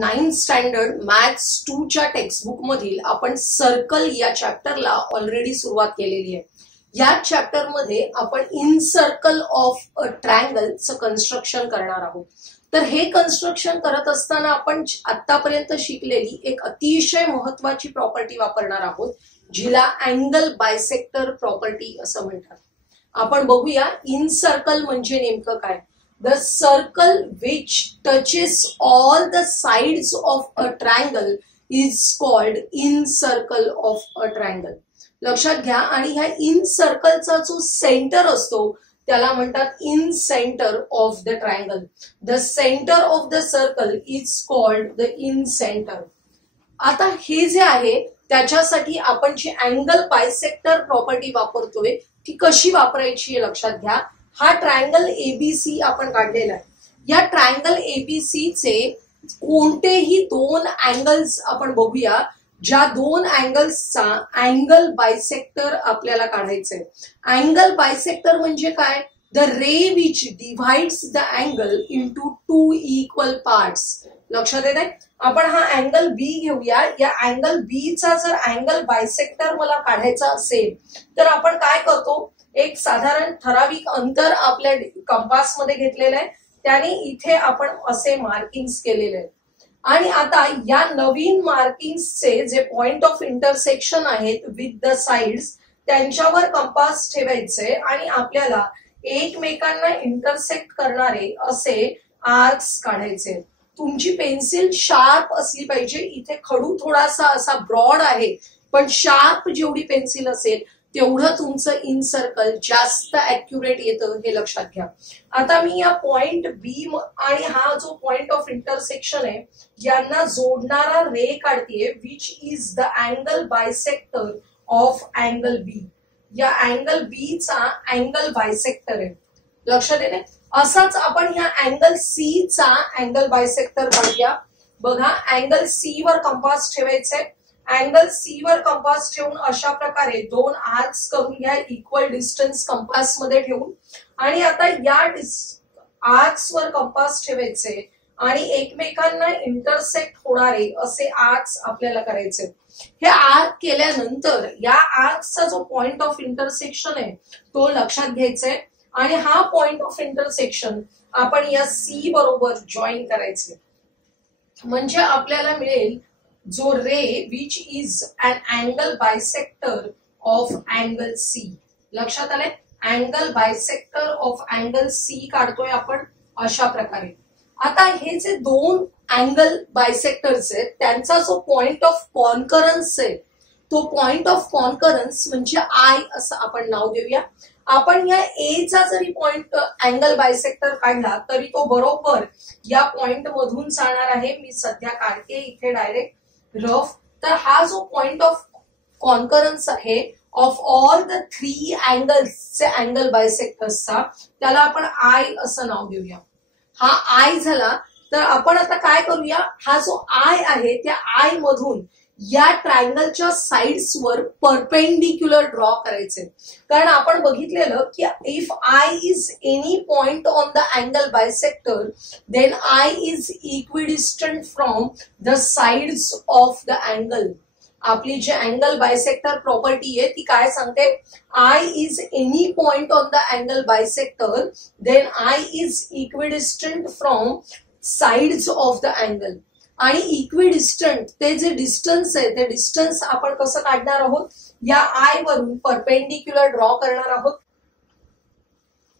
9th standard maths 2 च्या textbook मधील आपण सर्कल या चॅप्टरला ऑलरेडी सुरुवात केलेली आहे। या चॅप्टर मध्ये आपण इन सर्कल ऑफ अ ट्रायंगलचं कन्स्ट्रक्शन करणार आहोत। तर हे कन्स्ट्रक्शन करत असताना आपण आतापर्यंत शिकलेली एक अतिशय महत्त्वाची प्रॉपर्टी वापरणार आहोत, जिला अँगल बायसेक्टर प्रॉपर्टी असं म्हणतात। आपण बघूया इन सर्कल म्हणजे नेमकं काय। The circle which touches all the sides of a triangle is called in circle of a triangle. लक्षात घ्या। आणि ह्या इन सर्कलचा जो सेंटर असतो त्याला म्हणतात in centre of the triangle. The centre of the circle is called the in centre. आता हे जे आहे त्याच्यासाठी आपण जी अँगल बायसेक्टर प्रॉपर्टी वापरतोय ती कशी वापरायची हे लक्षात घ्या। हा ट्रायंगल एबीसी आपण काढलेला आहे। या ट्रायंगल एबीसी चे कोणतेही दोन अँगल्स आपण बघूया, ज्या दोन अँगल्सचा अँगल बायसेक्टर आपल्याला काढायचंय। अँगल बायसेक्टर म्हणजे काय? The ray which divides the angle into two equal parts. लक्षात येत आहे। आपण हा अँगल बी घेऊया। या अँगल बी चा जर अँगल बायसेक्टर मला काढायचा असेल तर आपण काय करतो, एक साधारण ठराविक अंतर आपल्या कंपास मध्ये घेतलेलं आहे, त्याने इथे आपण असे मार्किंग्स केलेले आहेत। आणि आता या नवीन मार्किंग्सचे जे पॉइंट ऑफ इंटरसेक्शन आहेत विथ द साइड्स त्यांच्यावर कंपास ठेवायचे आणि आपल्याला एकमेकांना इंटरसेक्ट करणारे असे आर्क्स काढायचे। तुमची पेन्सिल शार्प असली पाहिजे। इथे खडू थोडासा असा ब्रॉड आहे, पण शार्प जेवढी पेन्सिल असेल तेवढं तुमचं इन सर्कल जास्त ऍक्युरेट येतं, हे लक्षात घ्या। आता मी या पॉइंट बी आणि हा जो पॉइंट ऑफ इंटरसेक्शन आहे यांना जोडणारा रे काढतीये, which is the angle bisector of angle B. या अँगल बी चा अँगल बायसेक्टर आहे, लक्षात येते। असाच आपण या अँगल सी चा अँगल बायसेक्टर काढूया। बघा, अँगल सी वर कंपास ठेवायचंय। अँगल सी वर कंपास ठेवून अशा प्रकारे दोन आर्क्स करून घ्या इक्वल डिस्टन्स कंपास मध्ये ठेवून। आणि आता या आर्क्स वर कंपास ठेवायचे आणि एकमेकांना इंटरसेक्ट होणारे असे आर्क्स आपल्याला करायचे। हे आर्क केल्यानंतर या आर्क्सचा जो पॉइंट ऑफ इंटरसेक्शन आहे तो लक्षात घ्यायचा आहे आणि हा पॉइंट ऑफ इंटरसेक्शन आपण या सी बरोबर जॉईन करायचे। म्हणजे आपल्याला मिळेल जो ray which is an angle bisector of angle C. लक्षात आले? Angle bisector of angle C काढतोय आपण अशा प्रकारे। आता हे जे दोन अँगल बायसेक्टर्स आहेत त्यांचा जो पॉइंट ऑफ कॉन्करन्स आहे तो पॉइंट ऑफ कॉन्करन्स म्हणजे आय असं आपण नाव देऊया। आपण या ए चा जरी पॉइंट अँगल बायसेक्टर काढला तरी तो बरोबर या पॉइंट मधून जाणार आहे। मी सध्या काढते इथे डायरेक्ट रफ। तर हा जो पॉइंट ऑफ कॉन्करन्स आहे ऑफ ऑल द थ्री अँगल्सचे अँगल बायसेक्टर्सचा त्याला आपण आय असं नाव देऊया। हा आय झाला तर आपण आता काय करूया, हा जो आय आहे त्या आय मधून या ट्रायंगलच्या साइड्सवर परपेंडिक्युलर ड्रॉ करायचे। कारण आपण बघितलेलं की if I is any point on the angle bisector then I is equidistant from the sides of the angle. आपली जी अँगल बायसेक्टर प्रॉपर्टी आहे ती काय सांगते, I is any point on the angle bisector then I is equidistant from sides of the angle. आणि equidistant ते जे distance आहे ते डिस्टन्स आपण कसं काढणार आहोत, या आय वरून परपेंडिक्युलर ड्रॉ करणार आहोत।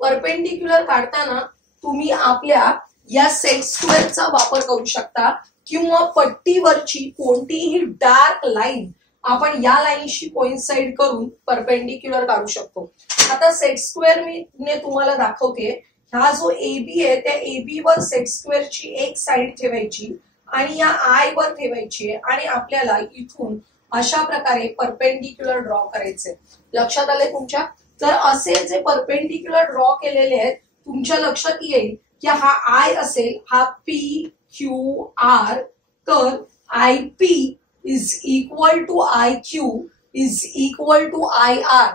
परपेंडिक्युलर काढताना तुम्ही आपल्या या सेट स्क्वेअरचा वापर करू शकता किंवा पट्टीवरची कोणतीही डार्क लाईन आपण या लाईनशी कोइन्साइड करून परपेंडिक्युलर काढू शकतो। आता सेट स्क्वेअर मी तुम्हाला दाखवते। हा जो एबी आहे त्या एबी वर सेट स्क्वेअरची एक साइड ठेवायची आणि या आय वर ठेवायची आणि आपल्याला इथून अशा प्रकारे परपेंडिक्युलर ड्रॉ करायचे। लक्षात आले तुमच्या? तर असे जे परपेंडिक्युलर ड्रॉ केलेले आहेत तुमच्या लक्षात येईल की हा आय असेल, हा पी क्यू आर, तर I P is equal to I Q is equal to I R.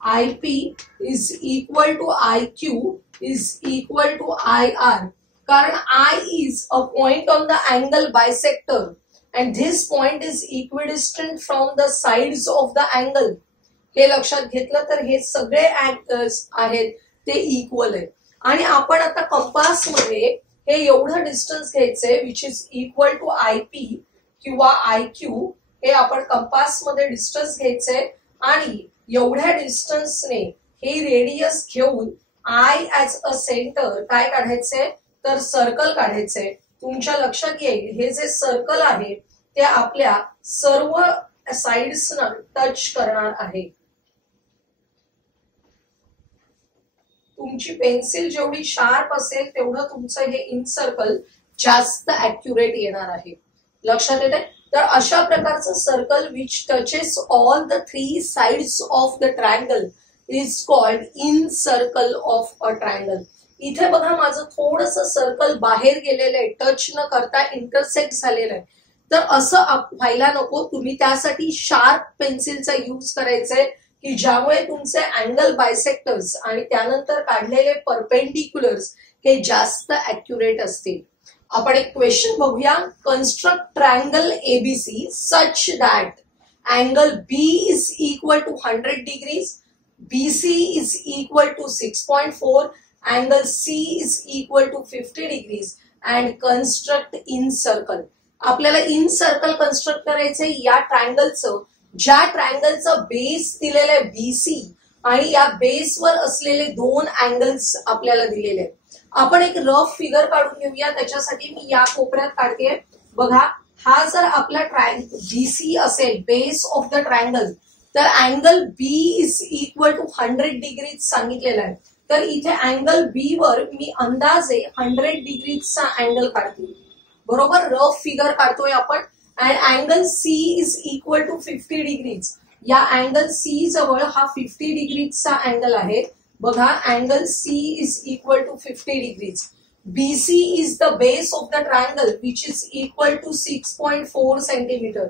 I P is equal to I Q is equal to I R. कारण I is a point on the angle bisector and this point is equidistant from the sides of the angle. हे लक्षात घेतलं तर हे सगळे angles आहेत ते equal आहेत. आणि आपण आता कंपास मध्ये हे एवढं डिस्टन्स घ्यायचंय which is equal to IP किंवा IQ. हे आपण कंपास मध्ये डिस्टन्स घ्यायचंय आणि एवढ्या डिस्टन्सने हे रेडियस घेऊन I ऍज अ सेंटर काय काढायचंय तर सर्कल काढायचंय. तुमच्या लक्षात येईल हे जे सर्कल आहे ते आपल्या सर्व साइड्सना टच करणार आहे. तुमची पेन्सिल जेवढी शार्प असेल तेवढं तुमचं हे इन सर्कल जास्त ऍक्युरेट येणार आहे. लक्षात येते. तर अशा प्रकारचं circle which touches all the 3 sides of the triangle is called in circle of a triangle. इथे बघा माझं थोडंसं सर्कल बाहेर गेलेलं आहे, टच न करता इंटरसेक्ट झालेलं आहे. तर असं व्हायला नको. तुम्ही त्यासाठी शार्प पेन्सिलचा यूज करायचंय की ज्यामुळे तुमचे अँगल बायसेक्टर्स आणि त्यानंतर काढलेले परपेंडिक्युलर्स हे जास्त ऍक्युरेट असतील. आपण एक क्वेश्चन बघूया. Construct triangle ABC such that angle B is equal to 100 degrees, BC is equal to 6.4, angle C is equal to 50 degrees and construct in circle. आपल्याला इन सर्कल कन्स्ट्रक्ट करायचंय या ट्रायंगलचं, ज्या ट्रायंगलचं बेस दिलेलं आहे BC आणि या बेसवर असलेले 2 अँगल्स आपल्याला दिलेले आहेत. आपण एक रफ फिगर काढून घेऊया. त्याच्यासाठी मी या कोपऱ्यात काढते. बघा हा जर आपला ट्रायंगल BC असेल बेस ऑफ द ट्रायंगल तर angle B is equal to 100 degrees सांगितलेला आहे. तर इथे अँगल B वर मी अंदाजे 100 डिग्रीजचा अँगल काढते. बरोबर रफ फिगर काढतोय आपण. And angle C is equal to 50 degrees. या अँगल C जवळ हा 50 डिग्रीजचा अँगल आहे. बघा angle C is equal to 50 degrees. BC is the base of the triangle which is equal to 6.4 centimetre.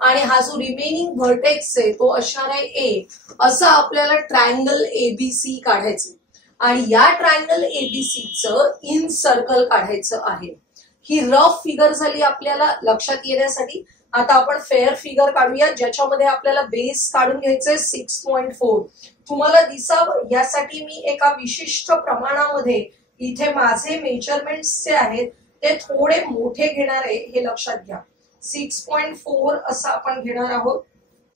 आणि हा जो रिमेनिंग व्हर्टेक्स आहे तो असणार आहे A. असं आपल्याला ट्रायंगल ABC काढायचं आणि या ट्रायंगल ABCचं इन सर्कल काढायचं आहे. ही रफ फिगर झाली आपल्याला लक्षात येण्यासाठी. आता आपण फेअर फिगर काढूया ज्याच्यामध्ये आपल्याला बेस काढून घ्यायचंय 6.4. तुम्हाला दिसावं यासाठी मी एका विशिष्ट प्रमाणामध्ये इथे माझे मेजरमेंट्स जे आहेत ते थोडे मोठे घेणार आहे हे लक्षात घ्या. 6.4 असं आपण घेणार आहोत.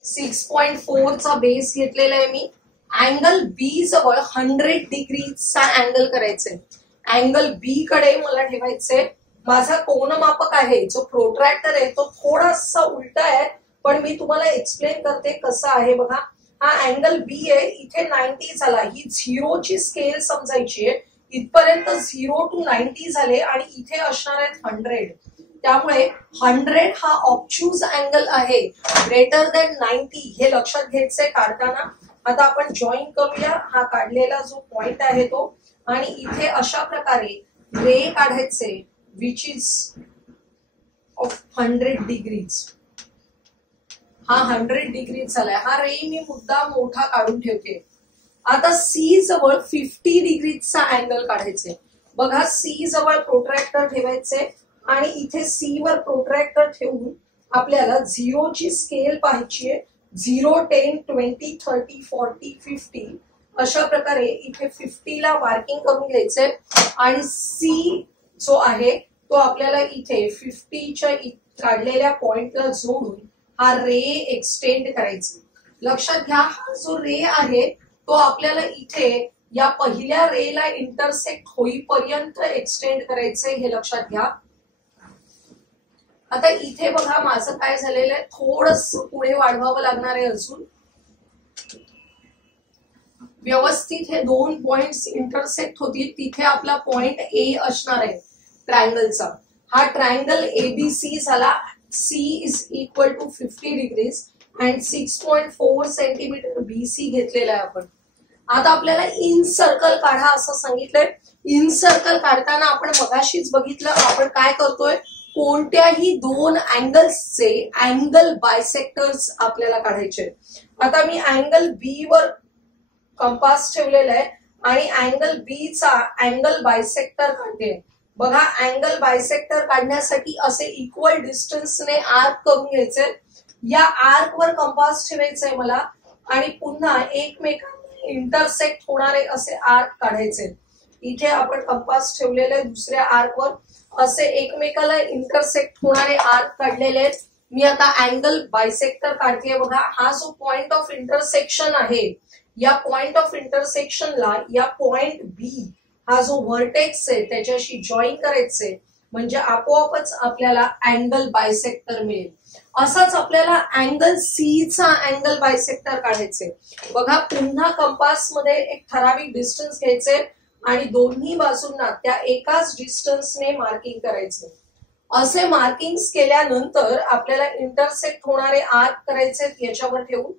6.4 चा बेस घेतलेला आहे मी. अँगल B जवळ 100 डिग्रीचा अँगल करायचंय. अँगल B कडे मला ठेवायचंय. माझा कोनमापक आहे जो प्रोट्रॅक्टर आहे तो थोडासा उलटा आहे पण मी तुम्हाला एक्सप्लेन करते कसं आहे. बघा हा अँगल B आहे. इथे 90 झाला. ही 0 ची स्केल समजायची आहे. इथपर्यंत 0 to 90 झाले आणि इथे असणार आहेत 100. त्यामुळे 100 हा ऑब्च्यूज अँगल आहे ग्रेटर दॅन 90 हे लक्षात घ्यायचंय काढताना. आता आपण जॉईन करूया हा काढलेला जो पॉइंट आहे तो. आणि इथे अशा प्रकारे रे काढायचे विच इज ऑफ 100 डिग्रीज. हा 100 डिग्रीज झालाय. हा रे मी मुद्दा मोठा काढून ठेवते. आता C जवळ 50 डिग्रीचा अँगल काढायचे. बघा C जवळ प्रोट्रॅक्टर ठेवायचे आणि इथे C वर प्रोट्रॅक्टर ठेवून आपल्याला 0 ची स्केल पाहायची आहे. 0, 10, 20, 30, 40, 50 अशा प्रकारे इथे 50 ला मार्किंग करून घ्यायचंय आणि C जो आहे तो आपल्याला इथे 50च्या काढलेल्या पॉइंटला जोडून हा रे एक्सटेंड करायचा. लक्षात घ्या हा जो रे आहे तो आपल्याला इथे या पहिल्या रेला इंटरसेक्ट होईपर्यंत एक्सटेंड करायचंय हे लक्षात घ्या. आता इथे बघा माझं काय झालेलं आहे थोडस पुढे वाढवावं लागणार आहे अजून. व्यवस्थित हे 2 पॉइंट्स इंटरसेक्ट होतील तिथे आपला पॉइंट A असणार आहे ट्रायंगलचा. हा ट्रायंगल ABC झाला. C is equal to 50 degrees and 6.4 centimetre BC घेतलेला आहे आपण. आता आपल्याला इन सर्कल काढा असं सांगितलंय. इन सर्कल काढताना आपण मगाशीच बघितलं आपण काय करतोय कोणत्याही 2 अँगल्सचे अँगल बायसेक्टर्स आपल्याला काढायचे. आता मी अँगल B वर कंपास ठेवलेला आहे आणि अँगल B चा अँगल बायसेक्टर काढते. बघा अँगल बायसेक्टर काढण्यासाठी असे इक्वल डिस्टन्सने आर्क करून घ्यायचे, या आर्क वर कंपास ठेवायचंय मला आणि पुन्हा एकमेकांना इंटरसेक्ट होणारे असे आर्क काढायचे। इथे आपण कंपास ठेवलेले दुसऱ्या आर्क वर असे एकमेकाला इंटरसेक्ट होणारे आर्क काढलेले आहेत। मी आता अँगल बायसेक्टर काढतेय। बघा हा जो पॉइंट ऑफ इंटरसेक्शन आहे, या पॉइंट ऑफ इंटरसेक्शनला या पॉइंट बी हा जो व्हर्टेक्स आहे त्याच्याशी जॉईन करायचे, म्हणजे आपोआपच आपल्याला अँगल बायसेक्टर मिळेल। असाच आपल्याला अँगल सी चा अँगल बायसेक्टर काढायचे। बघा पुन्हा कंपास मध्ये एक ठराविक डिस्टन्स घ्यायचे आणि दोन्ही बाजूंना त्या एकाच डिस्टन्सने मार्किंग करायचे। असे मार्किंग्स केल्यानंतर आपल्याला इंटरसेक्ट होणारे आर्क करायचे याच्यावर ठेवून।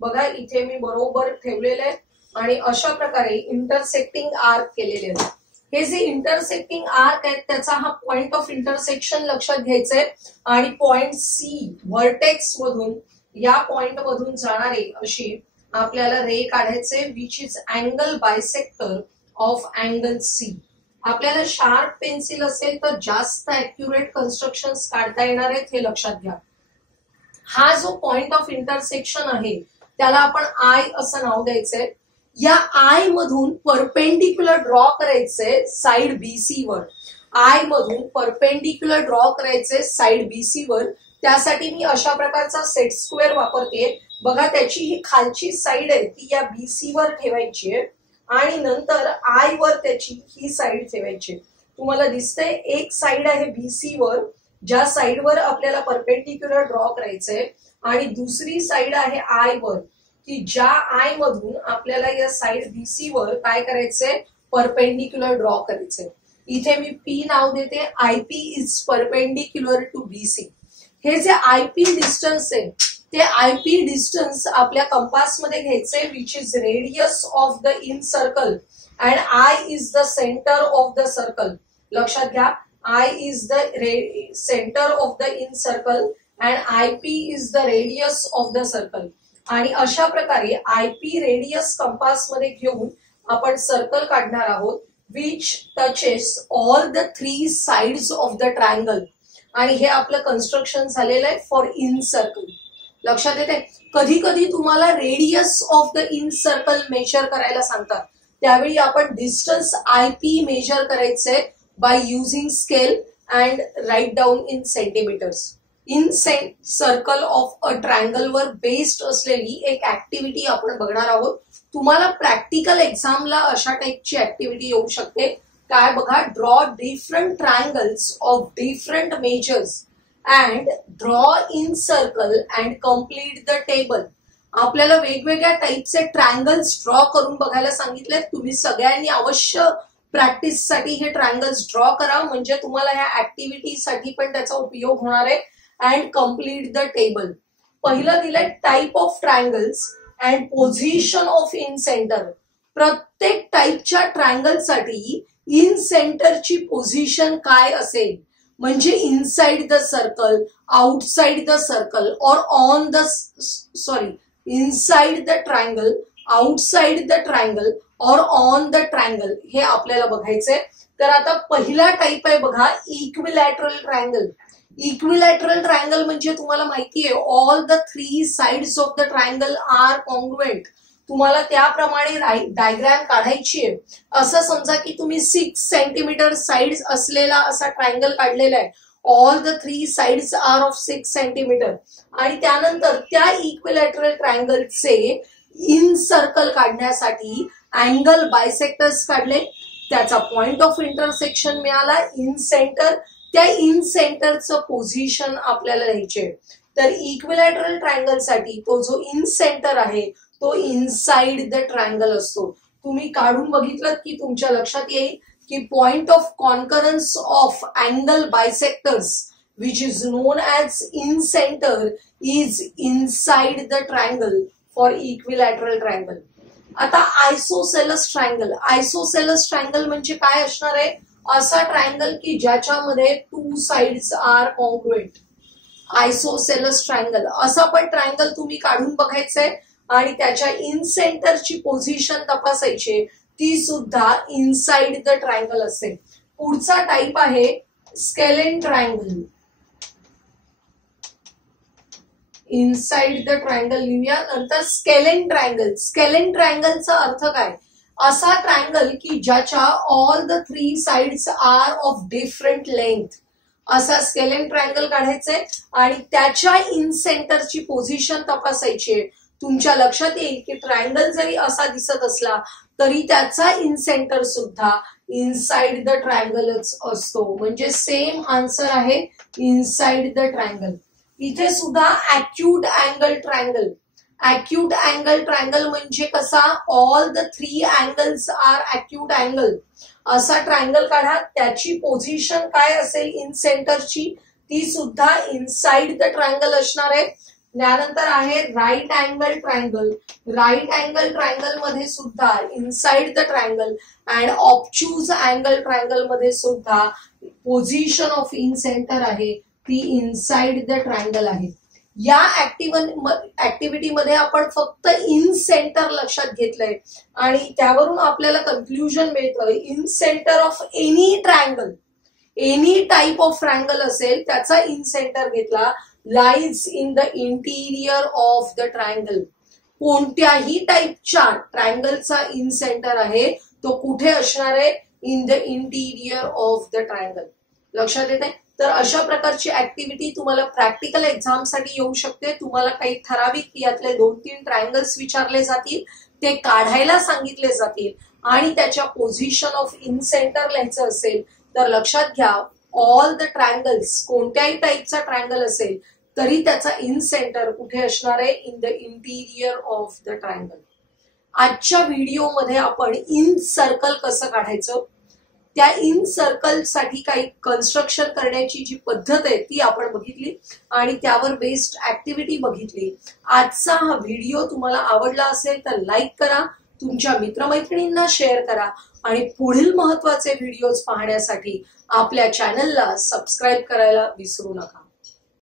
बघा इथे मी बरोबर ठेवलेले आहे आणि अशा प्रकारे इंटरसेक्टिंग आर्क केलेले आहेत। हे जे इंटरसेक्टिंग आर्क आहेत त्याचा हा पॉइंट ऑफ इंटरसेक्शन लक्षात घ्यायचंय आणि पॉइंट सी व्हर्टेक्स मधून या पॉइंट मधून जाणारे अशी आपल्याला रे काढायचे, which is angle bisector of angle C. आपल्याला शार्प पेन्सिल असेल तर जास्त ऍक्युरेट कन्स्ट्रक्शन्स काढता येणार आहेत, हे लक्षात घ्या। हा जो पॉइंट ऑफ इंटरसेक्शन आहे त्याला आपण आय असं नाव द्यायचंय। या आय मधून परपेंडिक्युलर ड्रॉ करायचे साइड बीसी वर, आय मधून परपेंडिक्युलर ड्रॉ करायचे साइड बीसी वर। त्यासाठी मी अशा प्रकारचा सेट स्क्वेअर वापरते। बघा त्याची ही खालची साइड आहे ती या बीसी वर ठेवायची आहे आणि नंतर आय वर त्याची ही साइड ठेवायची। तुम्हाला दिसतंय एक साइड आहे बीसी वर, ज्या साइडवर आपल्याला परपेंडिक्युलर ड्रॉ करायचंय, आणि दुसरी साइड आहे आय वर की ज्या आय मधून आपल्याला या साइड बीसी वर काय करायचंय, परपेंडिक्युलर ड्रॉ करायचंय। इथे मी पी नाव देते, I P is perpendicular to BC. हे जे आय पी डिस्टन्स आहे ते आय पी डिस्टन्स आपल्या कंपास मध्ये घ्यायचे, which is radius of the in circle and I is the centre of the circle. लक्षात घ्या, I is the centre of the in circle and I P is the radius of the circle. आणि अशा प्रकारे I P radius compass मध्ये घेऊन आपण circle काढणार आहोत, which touches all the 3 sides of the triangle. आणि हे आपलं कन्स्ट्रक्शन झालेलं आहे फॉर इन सर्कल। लक्षात येते, कधी कधी तुम्हाला radius of the in circle measure करायला सांगतात, त्यावेळी आपण डिस्टन्स आय पी मेजर करायचे by using scale and write down in centimetres. In circle of a triangle वर बेस्ड असलेली एक ऍक्टिव्हिटी आपण बघणार आहोत। तुम्हाला प्रॅक्टिकल एक्झामला अशा टाइपची ऍक्टिव्हिटी येऊ शकते। काय बघा, draw different triangles of different measures and draw in circle and complete the table. आपल्याला वेगवेगळ्या टाइपचे ट्रायंगल्स ड्रॉ करून बघायला सांगितले। तुम्ही सगळ्यांनी अवश्य प्रॅक्टिस साठी हे ट्रायंगल्स ड्रॉ करा, म्हणजे तुम्हाला ह्या ऍक्टिव्हिटीसाठी पण त्याचा उपयोग होणार आहे। And complete the table. पहिलं दिलंय type of triangles and position of incentre. प्रत्येक टाइपच्या ट्रायंगलसाठी इन सेंटरची पोझिशन काय असेल, म्हणजे inside the circle, outside the circle और on the inside the triangle, outside the triangle और ऑन द ट्रायंगल, हे आपल्याला बघायचंय। तर आता पहिला टाइप आहे बघा, इक्विलॅटरल ट्रायंगल। इक्विलॅटरल ट्रायंगल म्हणजे तुम्हाला माहिती आहे all the 3 sides of the triangle are congruent. तुम्हाला त्याप्रमाणे डायग्राम काढायची आहे। असं समजा की तुम्ही 6 सेंटीमीटर साइड्स असलेला असा ट्रायंगल काढलेला आहे, all the 3 sides are of 6 centimetre, आणि त्यानंतर त्या इक्विलॅटरल ट्रायंगलचे इन सर्कल काढण्यासाठी अँगल बायसेक्टर्स काढले, त्याचा पॉइंट ऑफ इंटरसेक्शन मिळाला इन सेंटर, त्या इन सेंटरचं पोझिशन आपल्याला लिहायचे। तर इक्विलॅटरल ट्रायंगल साठी तो जो इन सेंटर आहे तो इनसाइड द ट्रायंगल असतो। तुम्ही काढून बघितलं की तुमच्या लक्षात येईल की point of concurrence of angle bisectors which is non as in centre is inside the triangle for equilateral triangle. आता आयसोसेलस ट्रायंगल। आयसोसेलस ट्रायंगल म्हणजे काय असणार आहे, असा ट्रायंगल की ज्याच्यामध्ये 2 साइड्स आर कॉन्ग्रुएंट। आयसोसेलस ट्रायंगल असा पण ट्रायंगल तुम्ही काढून बघायचंय आणि त्याच्या इन सेंटरची पोझिशन तपासायची, ती सुद्धा इनसाइड द ट्रायंगल असेल। पुढचा टाइप आहे scalene triangle. Inside the triangle लिहूया. नंतर स्केलेन ट्रायंगल. स्केलेन ट्रायंगलचा अर्थ काय? असा ट्रायंगल की ज्याच्या all the 3 sides are of different length. असा स्केलेन ट्रायंगल काढायचंय आणि त्याच्या इन सेंटरची पोझिशन तपासायची आहे. तुमच्या लक्षात येईल की ट्रायंगल जरी असा दिसत असला तरी त्याचा इन सेंटर सुद्धा इनसाइड द ट्रायंगलच असतो. म्हणजे सेम आन्सर आहे इनसाइड द ट्रायंगल. इथे सुद्धा acute angle triangle. Acute angle triangle म्हणजे कसा? All the 3 angles are acute angle. असा ट्रायंगल काढा. त्याची पोझिशन काय असेल इन सेंटरची? ती सुद्धा इनसाइड द ट्रायंगल असणार आहे. त्यानंतर आहे right angle triangle. Right angle triangle मध्ये सुद्धा inside the triangle and obtuse angle triangle मध्ये सुद्धा पोझिशन ऑफ इन सेंटर आहे ती इनसाइड द ट्रायंगल आहे. या ऍक्टिव्हिटी मध्ये आपण फक्त इन सेंटर लक्षात घेतलंय आणि त्यावरून आपल्याला कन्क्लुजन मिळतं in centre of any triangle, any type of triangle असेल त्याचा इन सेंटर घेतला, lies in the interior of the triangle. कोणत्याही टाइपच्या ट्रायंगलचा इन सेंटर आहे तो कुठे असणार आहे? In the interior of the triangle. लक्षात येत आहे? तर अशा प्रकारची ऍक्टिव्हिटी तुम्हाला प्रॅक्टिकल एक्झाम साठी येऊ शकते. तुम्हाला काही ठराविक यातले 2-3 ट्रायंगल्स विचारले जातील, ते काढायला सांगितले जातील आणि त्याच्या पोझिशन ऑफ इन सेंटर लिहायचं असेल तर लक्षात घ्या ऑल द ट्रायंगल्स, कोणत्याही टाइपचा ट्रायंगल असेल तरी त्याचा इन सेंटर कुठे असणार आहे? In the interior of the triangle. आजच्या व्हिडिओमध्ये आपण इन सर्कल कसं काढायचं, त्या इन सर्कल साठी काही कन्स्ट्रक्शन करण्याची जी पद्धत आहे ती आपण बघितली आणि त्यावर बेस्ड ऍक्टिव्हिटी बघितली. आजचा हा व्हिडिओ तुम्हाला आवडला असेल तर लाईक करा, तुमच्या मित्रमैत्रिणींना शेअर करा आणि पुढील महत्त्वाचे व्हिडिओज पाहण्यासाठी आपल्या चॅनलला सबस्क्राईब करायला विसरू नका.